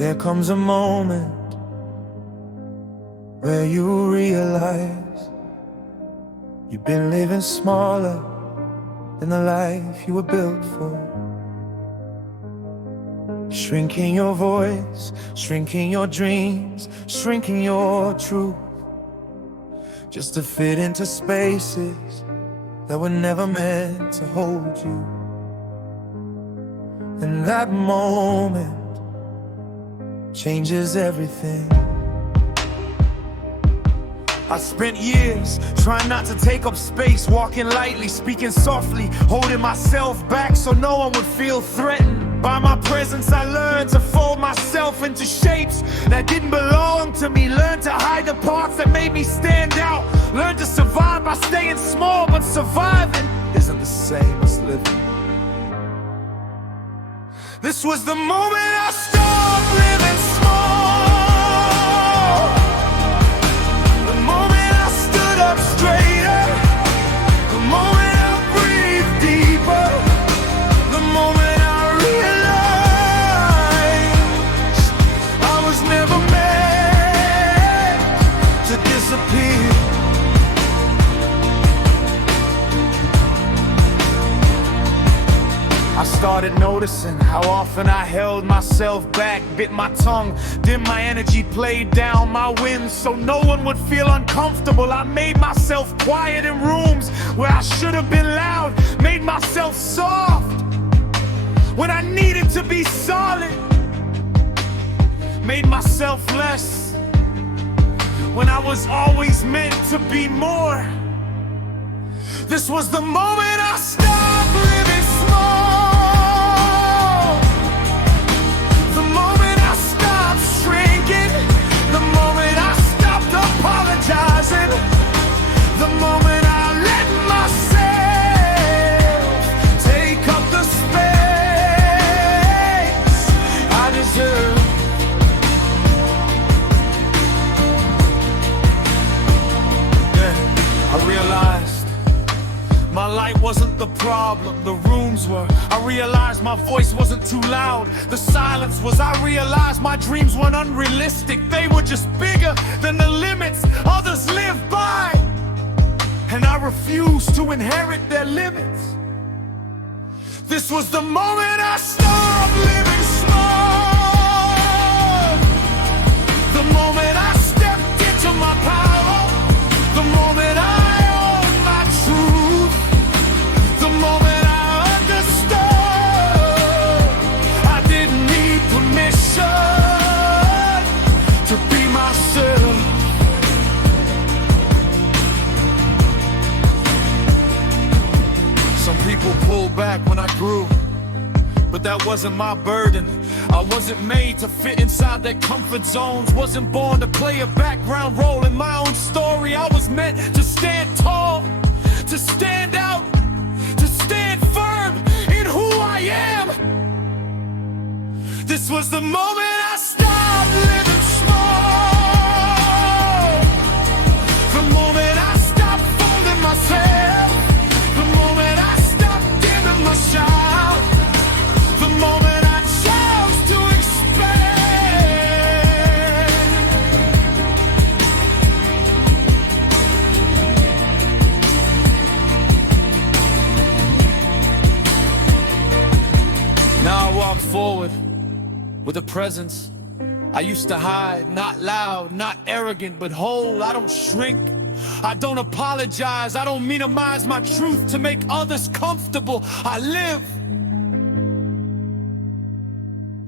There comes a moment where you realize you've been living smaller than the life you were built for. Shrinking your voice, shrinking your dreams, shrinking your truth, just to fit into spaces that were never meant to hold you. And that moment changes everything. I spent years trying not to take up space, walking lightly, speaking softly, holding myself back so no one would feel threatened. By my presence I learned to fold myself into shapes that didn't belong to me. Learned to hide the parts that made me stand out. Learned to survive by staying small, but surviving isn't the same as living. This was the moment I stopped living small. The moment I stood up straighter. The moment I breathed deeper. The moment I realized I was never meant to disappear. I started noticing how often I held myself back, bit my tongue, dimmed my energy, played down my wins so no one would feel uncomfortable. I made myself quiet in rooms where I should have been loud, made myself soft when I needed to be solid, made myself less when I was always meant to be more. This was the moment I stopped living small. The moment I stopped shrinking. The moment I stopped apologizing. The moment I let myself take up the space I deserve. Yeah, I realized my light wasn't the problem, the rooms were. I realized my voice wasn't too loud, the silence was. I realized my dreams weren't unrealistic, they were just bigger than the limits others live by. And I refused to inherit their limits. This was the moment I stopped living small. The moment I stepped into my power. The moment I owned my truth. The moment I understood I didn't need permission to be myself. Some people pulled back when I grew, but that wasn't my burden. I wasn't made to fit inside their comfort zones. Wasn't born to play a background role in my own story. I was meant to stand tall, to stand out, to stand firm in who I am. This was the moment I stopped living small. The moment I stopped folding myself. The moment I stopped giving my shot. The moment I chose to expand. Now I walk forward with a presence I used to hide, not loud, not arrogant, but whole. I don't shrink, I don't apologize, I don't minimize my truth to make others comfortable. I live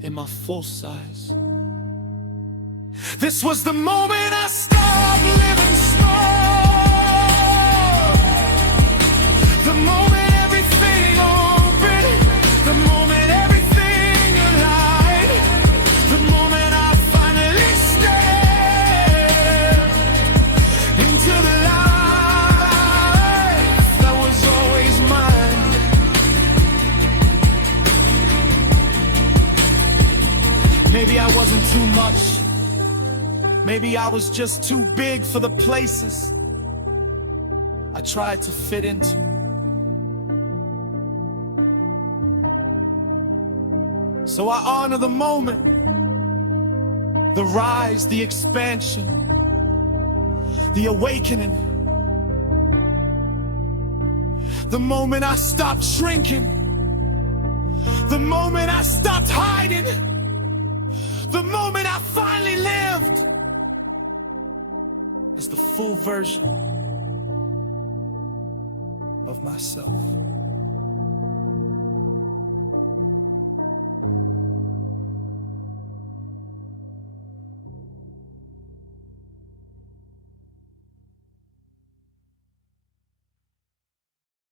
in my full size. This was the moment I stopped living small. The moment everything opened. The moment everything aligned. The moment I finally stepped into the life that was always mine. Maybe I wasn't too much. Maybe I was just too big for the places I tried to fit into. So I honor the moment The rise, the expansion, the awakening. The moment I stopped shrinking, the moment I stopped hiding, the moment I finally lived as the full version of myself.